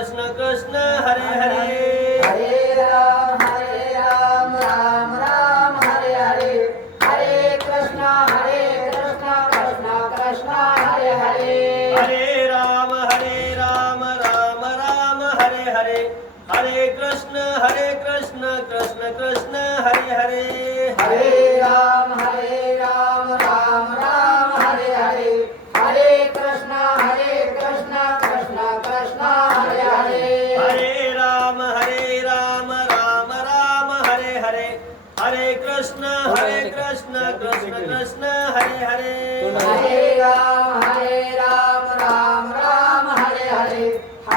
कृष्ण कृष्ण हरे हरे हरे राम राम राम हरे हरे हरे कृष्ण कृष्ण कृष्ण हरे हरे हरे राम राम राम हरे हरे हरे कृष्ण कृष्ण कृष्ण हरे हरे हरे राम राम राम हरे हरे हरे कृष्ण कृष्ण कृष्ण हरे हरे हरे राम राम राम हरे हरे हरे कृष्ण कृष्ण कृष्ण हरे हरे हरे राम राम हरे हरे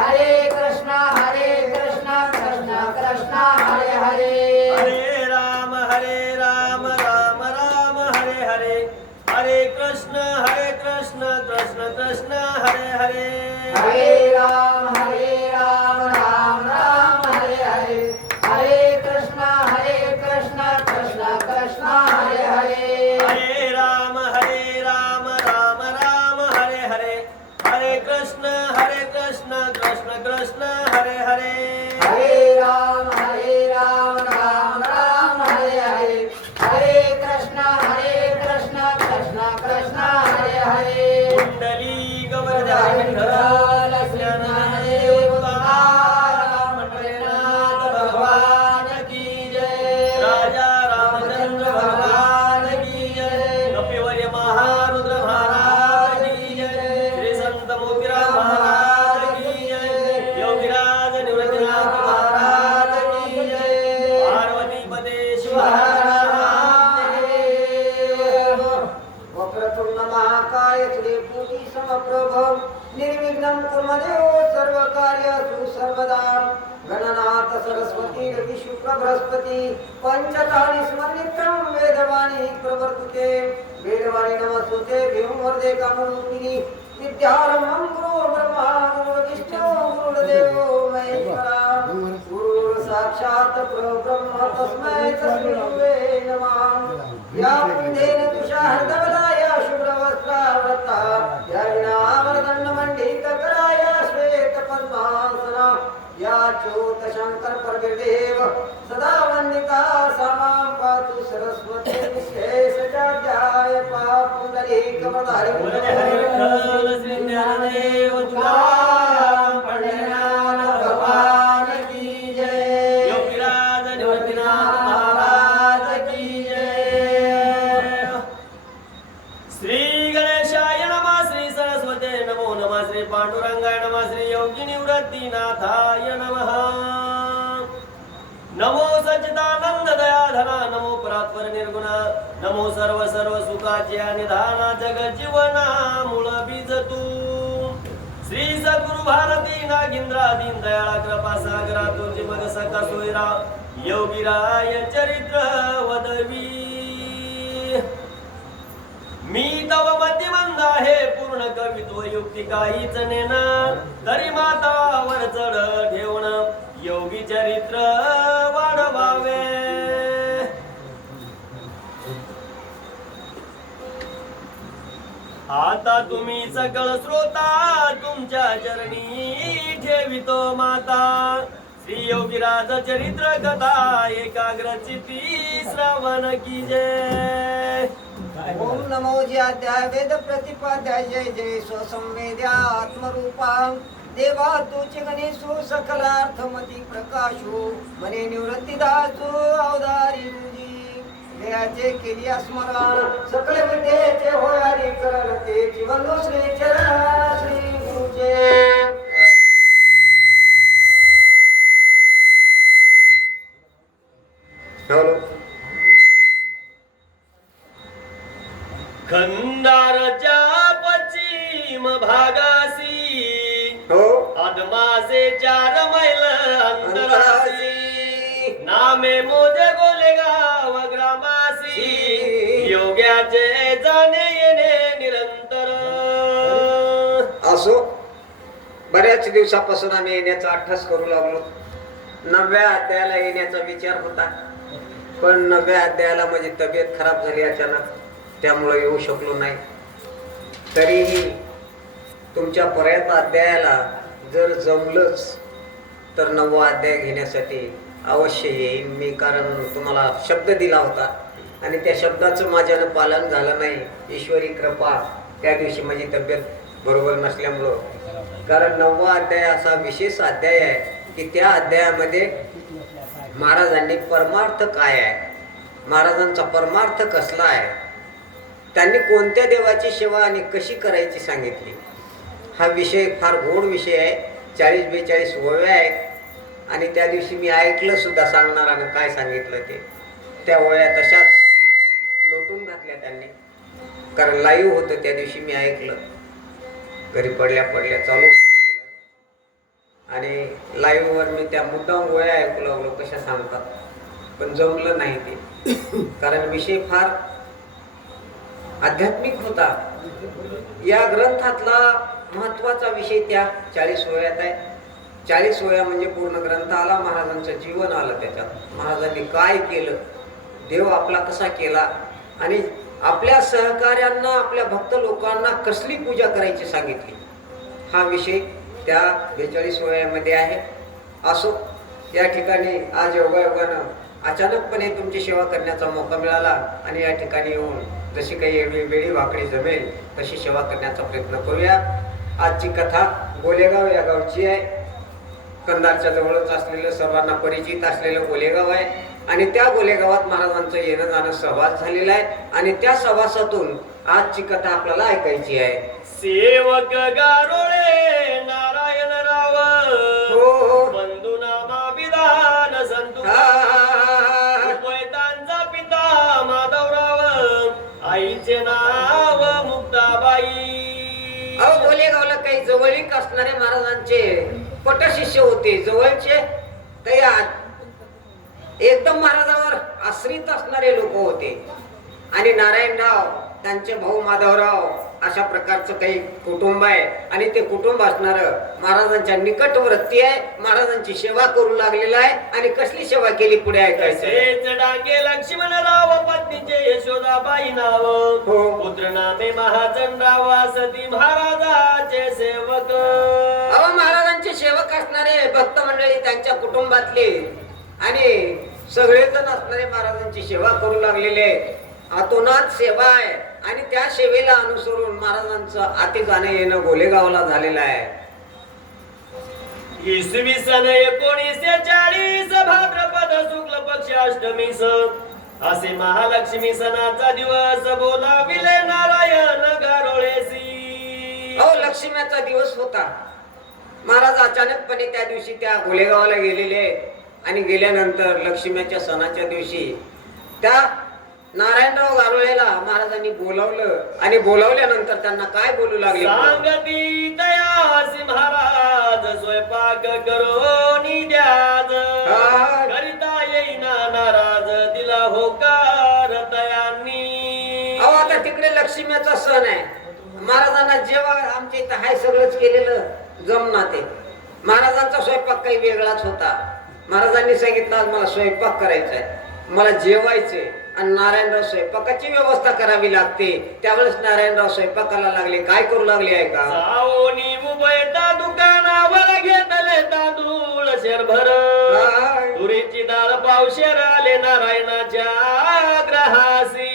हरे कृष्ण कृष्ण कृष्ण हरे हरे हरे राम राम हरे हरे हरे कृष्ण कृष्ण कृष्ण हरे हरे हरे राम राम हरे हरे हरे कृष्ण कृष्ण कृष्ण हरे हरे हरे राम राम हरे हरे हरे कृष्ण कृष्ण कृष्ण हरे हरे हरे राम राम हरे हरे हरे कृष्ण कृष्ण कृष्ण हरे हरे कुंडली गवर्धन विठ्ठल ज्ञानदेव तुकाराम पंढरीनाथ भगवान की जय राजा रामचंद्र भगवान की जय कपिवर्य महारुद्र महाराज की जय श्री संत मोगरा महाराज की जय योगीराज निवृत्तीनाथ महाराज की जय पार्वती पदे शिव हर महादेव वक्रतुंड महाकाय सूर्यकोटि समप्रभ निर्विघ्नं कुर्मदेव सर्व कार्येषु सर्वदा गणनाथ सरस्वती रवि शुक्र बृहस्पति पंचकानि स्मरणितं वेदवाणी प्रवर्तते वेदवाणी नमस्तुते भीमवर्धे कामरूपिणी विद्यारम्भं गुरु ब्रह्मा गुरु विष्णु गुरुदेवो महेश्वरा गुरु साक्षात् परब्रह्म तस्मै गुरुवे नमः या कुंदेन तुषारधवलाय शुभ्रवस्त्रावृता या वीणावरदण्डमण्डितकराय श्वेतपद्मासना या च्योतशङ्कर परदेव सदा वन्दिता सा मां पातु सरस्वती विशेषजाड्याय पापुण्डरीकमधारि हरे विठ्ठल श्री ज्ञानदेव तुकाराम पंढरीनाथ भगवान की जय योगीराज निवृत्तीनाथ महाराज की जय श्री गणेशाय नमः श्री सरस्वते नमो नमः श्री पांडुरंगाय नमः श्री योगी निवृत्तीनाथाय नमः नमो सच्चिदानंद दयाधना नमो परात्पर निर्गुणा नमो सर्व सुखाचे निधाना जगत जीवना मूळ बीज तू श्री सद्गुरु भारती नागिंद्रा दीन दयाळा कृपा सागरा तुझी मग सका सोयरा योगीराय चरित्र वदवी मी तव मतिमंद आहे पूर्ण कवित्व युक्ती काहीच नेना तरी मातावर चढ ठेवण योगी चरित्र वाढवावे आता तुम्ही सकळ श्रोता तुमच्या चरणी ठेवितो माता श्री योगीराज चरित्र कथा एकाग्र चित्ती श्रवण की जय ओम नमो ज्याध्याय वेद प्रतिपाद्याय जय जय स्वसंवेद्या आत्मरूपा देवा तुझे गणेशो सकलार्थमती प्रकाशो मने निवृत्तीदासो अवधारी तुझी जयाचे केली स्मरण सकल विद्येचे होय हरी करण ते जीवन श्री चरण श्री गुरुचे खंडारच्या पश्चिम भागासी आदमासे 4 मैल अंतरासी नामे मोजे गोलेगाव ग्रामासी योग्याचे जाणे येणे निरंतर असो बऱ्याच दिवसापासून आम्ही येण्याचा अट्टास करू लागलो 9व्या अध्यायाला येण्याचा विचार होता पण 9व्या अध्यायाला माझी तब्येत खराब झाली अचानक त्यामुळे येऊ शकलो नाही तरीही तुमच्या पर्यंत अध्यायाला जर जमलंच तर 9वा अध्याय घेण्यासाठी अवश्य येईन मी, कारण तुम्हाला शब्द दिला होता आणि त्या शब्दाचं माझ्यानं पालन झालं नाही. ईश्वरी कृपा, त्या दिवशी माझी तब्येत बरोबर नसल्यामुळं. कारण 9वा अध्याय असा विशेष अध्याय आहे की त्या अध्यायामध्ये महाराजांनी परमार्थ काय आहे, महाराजांचा परमार्थ कसला आहे, त्यांनी कोणत्या देवाची सेवा आणि कशी करायची सांगितली. हा विषय फार गोड विषय आहे. 40-42 ओव्या आहेत आणि त्या दिवशी मी ऐकलं सुद्धा सांगणारानं काय सांगितलं ते. त्या ओव्या तशाच लोटून घातल्या त्यांनी, कारण लाईव्ह होतं त्या दिवशी. मी ऐकलं, घरी पडल्या चालू होतं माझं live. आणि लाईव्हवर मी त्या मुद्दाम ओव्या ऐकू लागलो कशा सांगतात, पण जमलं नाही ते, कारण विषय फार आध्यात्मिक होता. या ग्रंथातला महत्वाचा विषय त्या 40 ओव्यात आहे. 40 ओव्या म्हणजे पूर्ण ग्रंथ आला, महाराजांचं जीवन आलं त्याच्यात. महाराजांनी काय केलं, देव आपला कसा केला आणि आपल्या सहकार्यांना, आपल्या भक्त लोकांना कसली पूजा करायची सांगितली. हा विषय त्या 42 ओव्यामध्ये आहे. असो, या ठिकाणी आज योगायोगानं अचानकपणे तुमची सेवा करण्याचा मौका मिळाला आणि या ठिकाणी येऊन जशी काही वेळी वाकडी जमेल तशी सेवा करण्याचा प्रयत्न करूया. आजची कथा गोलेगाव या गावची आहे. कंधारच्या जवळच असलेलं, सर्वांना परिचित असलेलं गोलेगाव आहे आणि त्या गोलेगावात महाराजांचं येणं जाणं सहवास झालेला आहे आणि त्या सहवासातून आजची कथा आपल्याला ऐकायची आहे. सेवक गारोळे नारायण राव, हो बंधू नामा विधान संतू, रुपयतांचा पिता माधवराव, आईचे नाव मुक्ताबाई. अहो, गोलेगावला काही जवळीक असणारे महाराजांचे पटशिष्य होते, जवळचे तयार एकदम महाराजांवर आश्रित असणारे लोक होते. आणि नारायणराव, त्यांचे भाऊ माधवराव, अशा प्रकारचं काही कुटुंब आहे आणि ते कुटुंब असणारं महाराजांच्या निकटवर्ती आहे, महाराजांची सेवा करू लागलेलं आहे. आणि कसली सेवा केली पुढे ऐकायचं. डांगे लक्ष्मणराव, पत्नीचे यशोदाबाई नाव, हो. पुत्र नामे महाजनराव, सती महाराजाचे सेवक. अहो, महाराजांचे सेवक असणारे भक्त मंडळी, त्यांच्या कुटुंबातले आणि सगळेजण असणारे महाराजांची सेवा करू लागलेले. आतोनात सेवा आहे आणि त्या सेवेला अनुसरून महाराजांचं आती जाणं येणं गोलेगावला झालेलं आहे. इसवी सन 1940 भाद्रपद शुक्ल पक्ष अष्टमीस असे महालक्ष्मी सणाचा दिवस बोलाविले नारायण गारोळेसी. अहो, लक्ष्मीचा दिवस होता. महाराज अचानकपणे त्या दिवशी त्या गोलेगावला गेलेले आणि गेल्यानंतर लक्ष्मीच्या सणाच्या दिवशी त्या नारायणराव गारोळेला महाराजांनी बोलावलं आणि बोलावल्यानंतर त्यांना काय बोलू लागले. सांगती तयासी महाराज, स्वयंपाक करोनी द्याज, करिता येईना नाराज, दिला होकार तयांनी. अहो, आता तिकडे लक्ष्मीचा सण आहे. महाराजांना जेव्हा आमच्या इथं हाय सगळंच केलेलं जमना ते. महाराजांचा स्वयंपाक काही वेगळाच होता. महाराजांनी सांगितलं, आज मला स्वयंपाक करायचा आहे, मला जेवायचे. आणि नारायणराव स्वयंपाकाची व्यवस्था करावी लागते. त्यावेळेस नारायणराव स्वयंपाकाला लागले. काय करू लागले आहे का, जाओनी मुंबईता दुकानावर घेतले तांदूळ शेरभर, तुरीची डाळ पावशेर आले नारायणाच्या ग्रहासी.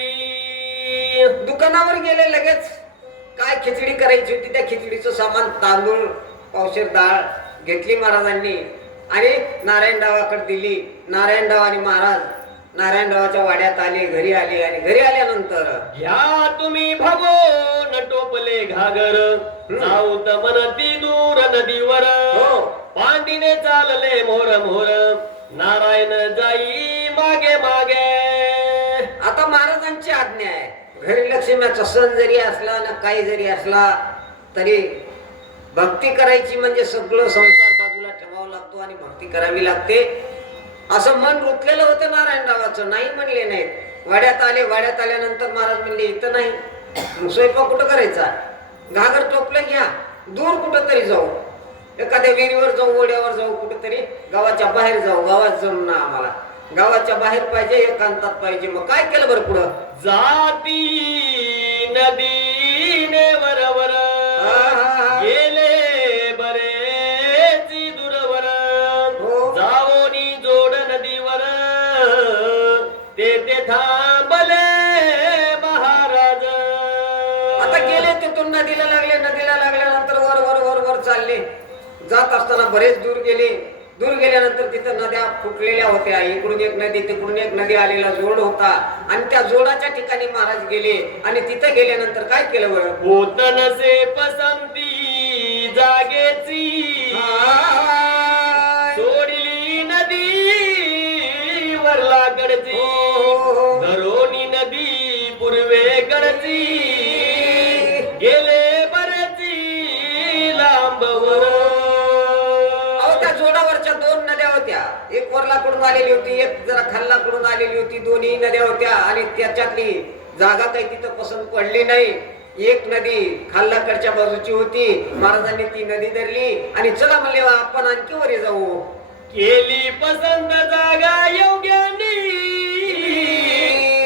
दुकानावर गेले लगेच. काय खिचडी करायची होती, त्या खिचडीचं सामान तांदूळ पावशेर डाळ घेतली महाराजांनी आणि नारायणरावाकडे दिली. नारायणराव आणि महाराज नारायणरावाच्या वाड्यात आले, घरी आले आणि घरी आल्यानंतर, घ्या तुम्ही भगोन टोपले घागर, जाऊ म्हणती दूर नदीवर, पांडीने चालले मोर मोर, नारायण जाई मागे मागे. आता महाराजांची आज्ञा आहे. घरी लक्ष्मीचा सण जरी असला ना काही जरी असला तरी भक्ती करायची म्हणजे सगळं संसार बाजूला ठेवावा लागतो आणि भक्ती करावी लागते. असं मन रुतलेलं होतं नारायणरावाचं. नाही म्हणले नाहीत. वाड्यात आले. वाड्यात आल्यानंतर महाराज म्हणले, इथं नाही, मग स्वयंपाक कुठं करायचा, घागर टोपलं घ्या, दूर कुठं तरी जाऊ, एखाद्या विहिरीवर जाऊ, ओढ्यावर जाऊ, कुठेतरी गावाच्या बाहेर जाऊ. गावात जाऊन ना आम्हाला गावाच्या बाहेर पाहिजे, एकांतात पाहिजे. मग काय केलं बरं पुढं, जाती नदीने वरवर गेले बरेच दूरवर, थांबले महाराज. आता गेले तिथून नदीला लागल्यानंतर वर चालले. जात असताना बरेच दूर गेल्यानंतर तिथं नद्या फुटलेल्या होत्या. इकडून एक नदी तिकडून एक नदी आलेला जोड होता आणि त्या जोडाच्या ठिकाणी महाराज गेले आणि तिथं गेल्यानंतर काय केलं बरं? होत नसे पसंती जागेची, सोडली नदी वरलाकडची, धरोनी नदी पूर्वेकडची, गेले बरेची लांबवर. त्या जोडावरच्या दोन नद्या होत्या. एक वरलाकडून आलेली होती, एक जरा खाल्लाकडून आलेली होती. दोन्ही नद्या होत्या आणि त्याच्यातली जागा काही तिथं पसंत पडली नाही. एक नदी खाल्लाकडच्या बाजूची होती. महाराजांनी ती नदी धरली आणि चला म्हणले आपण आणखी वरी जाऊ. केली पसंत जागा योग्यानी,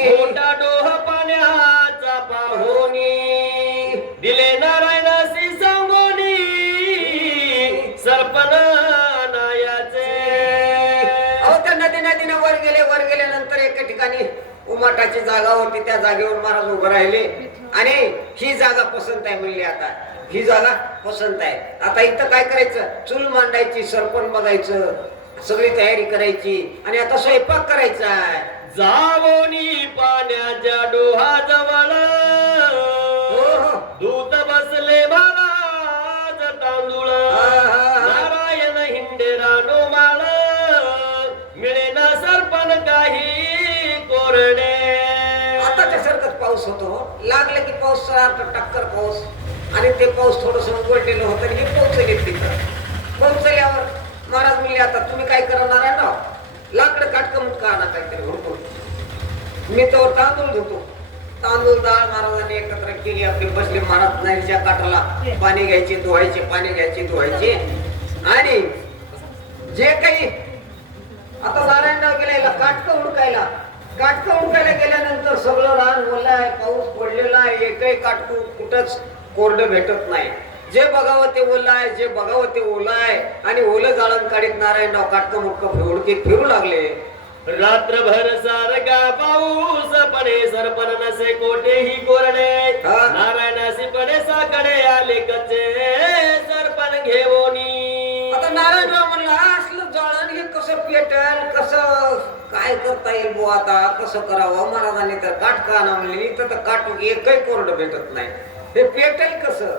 मोठा डोह पाण्याचा पाहोनी, दिले नारायणासी सांगोनी सरपण नायाचे. अहो त्या नदीनं वर गेल्यानंतर एका ठिकाणी उमाटाची जागा होती. त्या जागेवर महाराज उभे राहिले आणि ही जागा पसंत आहे म्हणली. आता ही जागा पसंत आहे. आता इथं काय करायचं? चूल मांडायची, सरपण बघायचं, सगळी तयारी करायची आणि आता स्वयंपाक करायचा आहे. जावोनी पाण्याच्या डोहाजवळ दूत बसले महाराज तांदूळ, नारायण हिंडे रानो माळ, मिळेना सरपण काही कोरडे. आता त्यासारखंच पाऊस होतो. लागलं की पाऊस टक्कर पाऊस आणि ते पाऊस थोडस उघडलेलं होतं आणि हे पोहोचले. तिथं पोहोचल्यावर महाराज म्हणले आता तुम्ही काय करणार आहे ना? लाकडं काटकं मुटका आणा काहीतरी भरपूर. मी तर तांदूळ धुतो. तांदूळ डाळ महाराजांनी एकत्र केली. आपले बसले महाराज नदीच्या काठाला. पाणी घ्यायचे धुवायचे, पाणी घ्यायचे धुवायचे आणि जे काही आता नारायणराव गेला काटकं उडकायला गेल्यानंतर सगळं रान ओलं आहे, पाऊस पडलेला आहे. एकही काटकू कुठंच कोरडं भेटत नाही. जे बघावं ते ओलं आहे, जे बघावं ते ओलं आहे आणि ओलं जाळण काढीत नारायणराव काटकं मुटकं फिरू लागले. रात्रभर सारखा पाऊस पडे, सरपण नसे कोठेही कोरडे, नारायणासी पडे साकडे आले कचे सरपण घेऊनी. आता नारायणराव म्हणला असलं जाळण हे कसं पेटेल, कसं काय करता येईल बुवा, आता कसं करावं? महाराजांनी तर काटका आणा म्हणले. इथं तर काटू एकही कोरडं भेटत नाही. हे पेटेल कसं?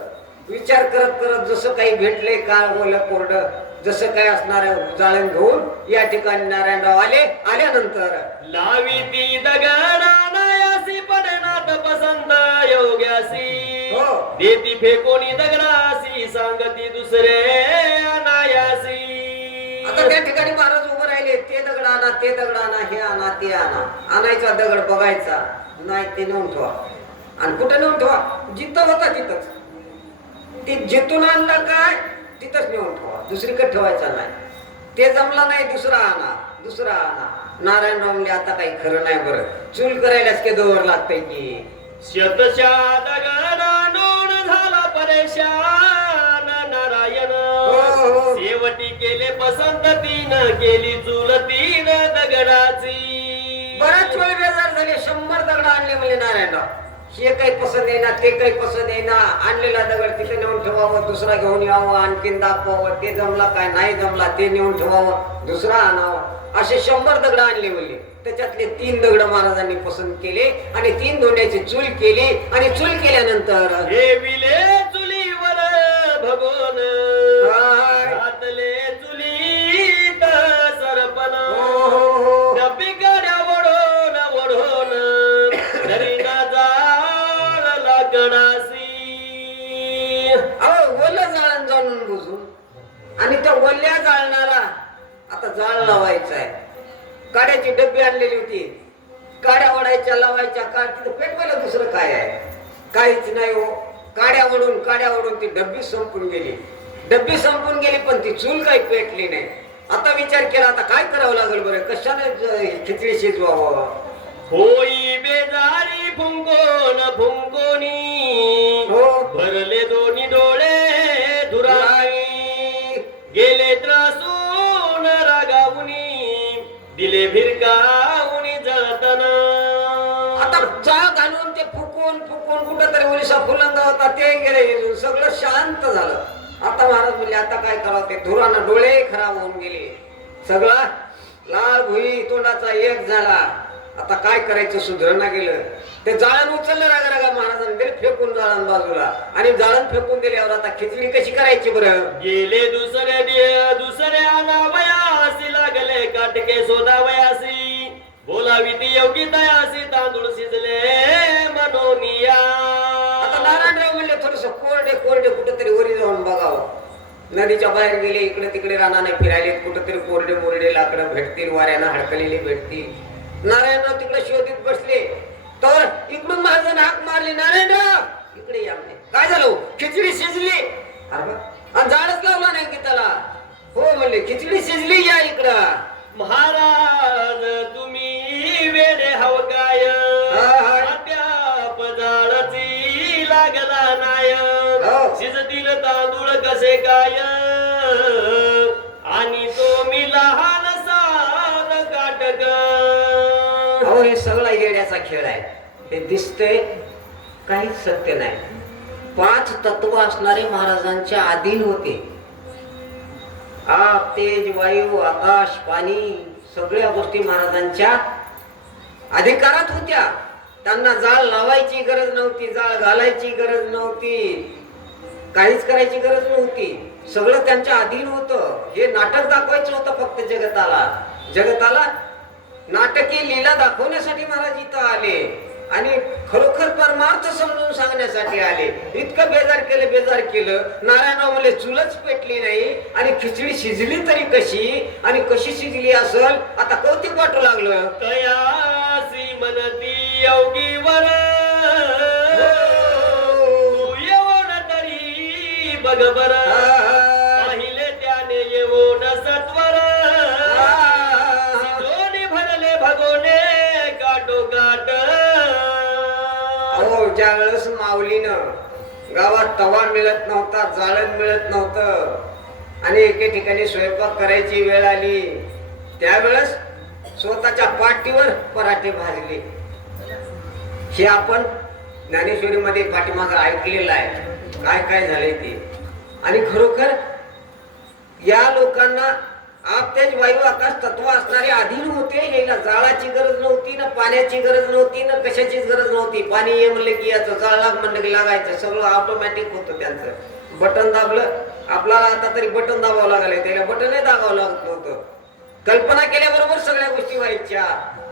विचार करत जसं काही भेटले काय ओलं कोरडं जसं काय असणार जाळण घेऊन या ठिकाणी नारायणराव आल्यानंतर लावी ती दगडानायासी पडनात पसंत योग्यासी, देती फेकोनी दगडासी सांगती दुसरे अनायासी. आता त्या ठिकाणी महाराज उभे राहिले. ते दगड आणा, ते दगड आणा, हे आणा, ते आणा. आणायचा दगड बघायचा नाही, ते नेऊन ठेवा. आणि कुठं नेऊन ठेवा? जिथं होता तिथंच. ते जिथून आणलं काय तिथंच नेऊन ठेवा, दुसरीकडे ठेवायचा नाही. ते जमला नाही, दुसरा आणा. नारायणराव म्हणले आता काही खरं नाही. बरं चूल करायलाच केदोवर लागतंय की. शतशा दगडानोन झाला परेशान नारायण, शेवटी केले पसंत तीन, केली चूल तीन दगडाची. बराच वेळ बेजार झाले. 100 दगड आणले म्हणले नारायणराव. हे काही पसंत येईना, ते काही पसंत येईना. आणलेला दगड तिथे नेऊन ठेवावं, दुसरा घेऊन यावं, आणखीन दाखवावं. ते जमला काय नाही जमला ते नेऊन ठेवावं, दुसरा आणावं. असे 100 दगड आणले म्हणले. त्याच्यातले 3 दगड महाराजांनी पसंत केले आणि 3 धोंड्याची चूल केली आणि चूल केल्यानंतर हे विले चुलीवर भगोन, घातले चुलीत सरपण, डब्बीकड्या वडोन धरी ना जाळ लागणासी. ओलं जाळण जाणून बुजून आणि त्या ओल्या जाळणारा आता जाळ लावायचा आहे. काड्याची डब्बी आणलेली होती. काड्या ओढायच्या लावायच्या. तिथं पेटवायला दुसरं काय आहे? काहीच नाही हो. काड्या ओढून ती डब्बी संपून गेली पण ती चूल काही पेटली नाही. आता विचार केला आता काय करावं लागेल बरं? कशाने खिचडी शिजवावं? होई बेजारी फुंकोनी, भरले दोन्ही डोळे धुराई, गेले त्रासून रागावुनी, दिले भिरकावुनी जळतना. मग कुठं तरी ओलिसा फुलंदा होता ते गेले इथून. सगळं शांत झालं. आता महाराज म्हणले आता काय करावं, ते धुरानं डोळे खराब होऊन गेले, सगळा लाल भुई तोंडाचा एक झाला. आता काय करायचं सुधरणा गेलं. ते जाळण उचललं रागा महाराजांनी, दिले फेकून जाळण बाजूला. आणि जाळण फेकून दिल्यावर आता खिचडी कशी करायची बरं. गेले दुसऱ्या नावयासी लागले काटके शोधावयासी, बोलावी ती योगी दयासी तांदूळ शिजले मनोनिया. आता नारायणराव म्हणले थोडस कोरडे कुठेतरी वरी जाऊन बघावं. नदीच्या बाहेर गेले, इकडे तिकडे रानाने फिरायले, कुठेतरी कोरडे मोरडे लाकडं भेटतील, वाऱ्यानं हडकलेली भेटतील. नारायणराव तिकडे शोधित बसले तर इकडून महाराजांनी हाक मारली, नारायणराव इकडे या. म्हणे काय झालं, खिचडी शिजली. आणि झाडच लावला नाही की त्याला. हो म्हणले खिचडी शिजली, या इकडं. महाराज तुम्ही वेडे हव काय, अद्याप जाळची लागला नाय. शिजतील तांदूळ कसे काय, आणि तो मी लहान सार काटक. अहो हे सगळा येड्याचा खेळ आहे. हे दिसतंय काहीच सत्य नाही. 5 तत्व असणारे महाराजांच्या अधीन होते. आप, तेज, वायू, आकाश, पाणी सगळ्या गोष्टी महाराजांच्या अधिकारात होत्या. त्यांना जाळ लावायची गरज नव्हती, जाळ घालायची गरज नव्हती, काहीच करायची गरज नव्हती. सगळं त्यांच्या अधीन होतं. हे नाटक दाखवायचं होतं फक्त जगताला नाटकी लीला दाखवण्यासाठी महाराज इथं आले आणि खरोखर परमार्थ समजून सांगण्यासाठी आले. इतकं बेजार केलं. नारायणराव म्हणले चुलच पेटली नाही आणि खिचडी शिजली तरी कशी, आणि कशी शिजली असल आता कौतिक वाटू लागलं. कयासी मनती योगीवर येऊन तरी बघ बर, पाहिले त्याने येऊन सत्वर. सिद्धोनी भरले भगोने काटोकाट. ज्या वेळेस माऊलीनं गावात तवा मिळत नव्हता, जाळण मिळत नव्हतं आणि एके ठिकाणी स्वयंपाक करायची वेळ आली, त्यावेळेस स्वतःच्या पाठीवर पराठे भाजले. हे आपण ज्ञानेश्वरीमध्ये पाठीमागं ऐकलेलं आहे, काय काय झालंय ते. आणि खरोखर या लोकांना आप, तेज, वायू, आकाश तत्व असणारे अधीन होते. याला जाळाची गरज नव्हती, ना पाण्याची गरज नव्हती, ना कशाचीच गरज नव्हती. पाणी ये म्हणलं की याचं, जाळ लाग म्हणलं की लागायचं. सगळं ऑटोमॅटिक होतं त्यांचं. बटन दाबलं, आपल्याला आता तरी बटन दाबावं लागले, त्याला बटनही दाबावं लागत नव्हतं. कल्पना केल्याबरोबर सगळ्या गोष्टी व्हायच्या.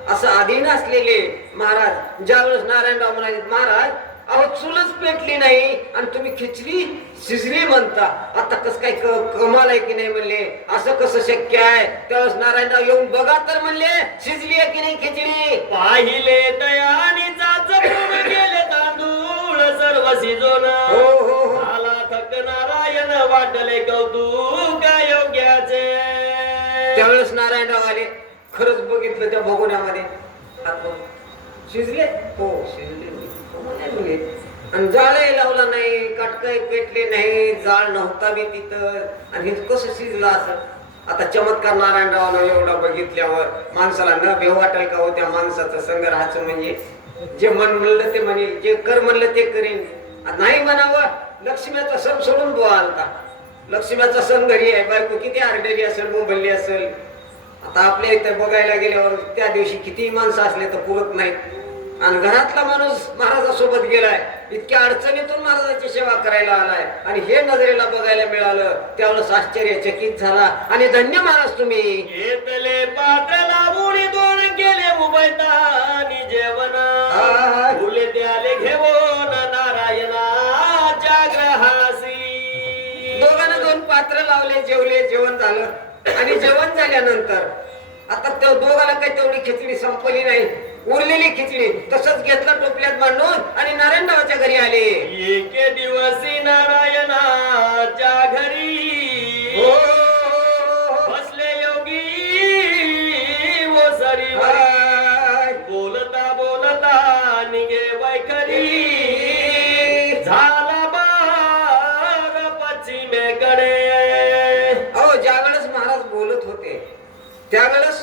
असं अधीन असलेले महाराज ज्यावेळेस नारायणराव म्हणाले, महाराज अहो चुलच पेटली नाही आणि तुम्ही खिचडी शिजली म्हणता, आता कस काय कमाल आहे की नाही म्हणले. असं कसं शक्य आहे. त्यावेळेस नारायणराव येऊन बघा तर म्हणले शिजली आहे की नाही खिचडी. पाहिले दयानी चाचपून गेले तांदूळ सर्व शिजोन. आला थक नारायण वाटले कौतुक योग्याचे. त्यावेळेस नारायणराव आले, खरंच बघितलं त्या भगोन्यामध्ये शिजले. हो शिजले. आणि जाळही लावला नाही, काटकही पेटले नाही, जाळ नव्हता बी तिथं, आणि हे कसं शिजलं असं. आता चमत्कार नारायणरावानं एवढा बघितल्यावर माणसाला न भेव वाटेल का हो त्या माणसाचं संग राहायचं. म्हणजे जे मन म्हणलं ते म्हणेल, जे कर म्हणलं ते करेन. नाही म्हणावं. लक्ष्मीचा सण सोडून बुवा आलता. लक्ष्मीचा सण घरी आहे, बायको किती आरडली असेल, बोंबलली असेल. आता आपल्या इथं बघायला गेल्यावर त्या दिवशी किती माणसं असले तर पुरत नाहीत. आणि घरातला माणूस महाराजासोबत गेलाय, इतक्या अडचणीतून महाराजाची सेवा करायला आलाय, आणि हे नजरेला बघायला मिळालं. त्यावेळेस आश्चर्यचकित झाला. आणि धन्य महाराज तुम्ही. घेतले पात्र लावून दोन केले मुबैतानी जेवण. फुले त्याले घेऊन नारायणाच्या ग्रहासी. दोघांना 2 पात्र लावले, जेवले, जेवण झालं. आणि जेवण झाल्यानंतर आता त्या दोघांना काही तेवढी खिचडी संपली नाही. उरलेली खिचडी तसंच घेतलं टोपल्यात बांधून आणि नारायणरावाच्या घरी आले. एके दिवशी नारायणाच्या घरी बसले योगी ओसरी. बोलता बोलता निघे वैखरी. झाला बार पश्चिमेकडे. अहो ज्यावेळेस महाराज बोलत होते त्यावेळेस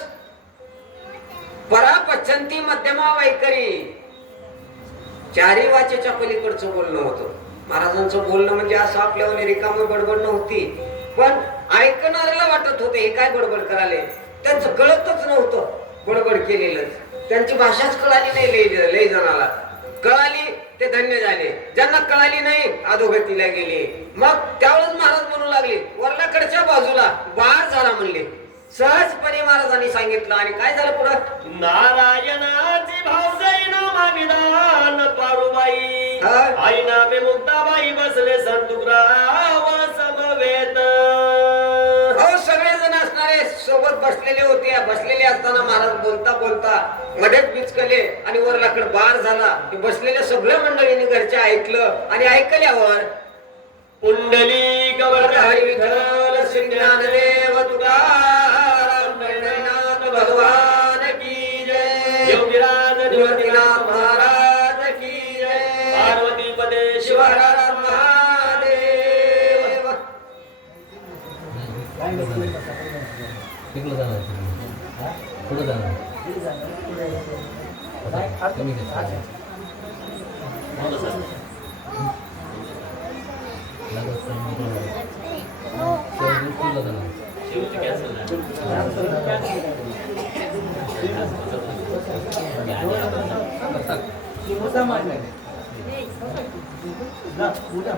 परा पच्छंती मध्यमा वैखरी, चारी वाचेच्या पलीकडचं बोलणं होतं. महाराजांचं बोलणं म्हणजे असं आपल्यावर रिकामं बडबड नव्हती, पण ऐकणाऱ्याला वाटत होते हे काय बडबड कराले. त्यांचं कळतच नव्हतं बडबड केलेलं. त्यांची भाषाच कळाली नाही. लय जणाला कळाली ते धन्य झाले, ज्यांना कळाली नाही अधोगतीला गेले. मग त्यावेळेस महाराज म्हणू लागले वरलाकडच्या बाजूला बार झाला म्हणले. सहजपणे महाराजांनी सांगितलं. आणि काय झालं पुढं? नारायणाची भावजैन माविदान पारुबाई आईना बे मुक्ताबाई बसले संतुकराव समवेत. सगळेजण असणारे सोबत बसलेले होते. बसलेले असताना महाराज बोलता बोलता मध्येच बिचकले आणि वर लाकड बार झाला. बसलेल्या सगळ्या मंडळींनी घरच्या ऐकलं आणि ऐकल्यावर पुंडली गवर हरी विठ्ठल श्री ज्ञानदेव तुकाराम पंढरीनाथ भगवान की जय. योगीराज निवृत्तीनाथ महाराज की जय. पार्वती पदे शिव हर हर महादेव. तिकडं जाणार पुढं जाणार कमी उद्या